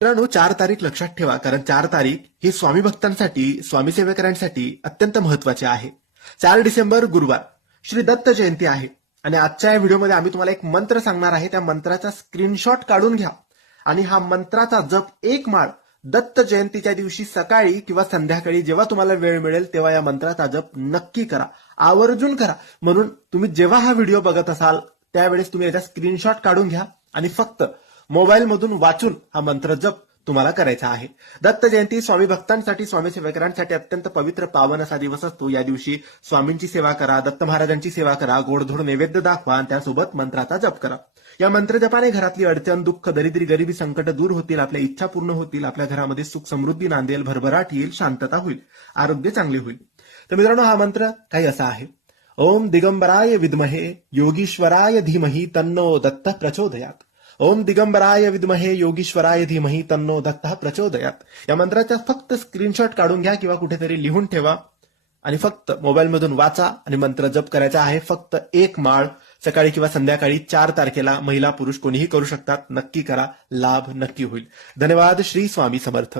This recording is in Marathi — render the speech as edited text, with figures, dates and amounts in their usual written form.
मित्रांनो, 4 तारीख लक्षात ठेवा, कारण 4 तारीख ही स्वामी भक्तांसाठी, स्वामी सेवेकरांसाठी अत्यंत महत्वाची आहे. 4 डिसेंबर गुरुवार श्री दत्त जयंती आहे आणि आजच्या या व्हिडिओमध्ये आम्ही तुम्हाला एक मंत्र सांगणार आहे. त्या मंत्राचा स्क्रीनशॉट काढून घ्या आणि हा मंत्राचा जप एक माळ दत्त जयंतीच्या दिवशी सकाळी किंवा संध्याकाळी जेव्हा तुम्हाला वेळ मिळेल तेव्हा या मंत्राचा जप नक्की करा, आवर्जून करा. म्हणून तुम्ही जेव्हा हा व्हिडिओ बघत असाल त्यावेळेस तुम्ही याचा स्क्रीनशॉट काढून घ्या आणि फक्त मोबाईलमधून वाचून हा मंत्र जप तुम्हाला करायचा आहे. दत्त जयंती स्वामी भक्तांसाठी, स्वामी सेवकरांसाठी अत्यंत पवित्र पावन असा दिवस असतो. या दिवशी स्वामींची सेवा करा, दत्त महाराजांची सेवा करा, गोडधोड नैवेद्य दाखवा आणि त्यासोबत मंत्राचा जप करा. या मंत्र जपाने घरातली अडचण, दुःख, दरिद्री, गरिबी, संकट दूर होतील, आपल्या इच्छा पूर्ण होतील, आपल्या घरामध्ये सुख समृद्धी नांदेल, भरभराट येईल, शांतता होईल, आरोग्य चांगले होईल. तर मित्रांनो, हा मंत्र काही असा आहे. ओम दिगंबराय विद्महे योगीश्वराय धीमहि तन्नो दत्त प्रचोदयात. ओम दिगंबराय विद्महे योगीश्वराय धीमहि तन्नो दत्तः प्रचोदयात. या मंत्राचा फक्त स्क्रीनशॉट काढून घ्या किंवा कुठेतरी लिहून ठेवा आणि फक्त मोबाईलमधून वाचा आणि मंत्र जप करायचा आहे. फक्त एक माळ सकाळी किंवा संध्याकाळी 4 तारखेला महिला पुरुष कोणीही करू शकतात. नक्की करा, लाभ नक्की होईल. धन्यवाद. श्री स्वामी समर्थ.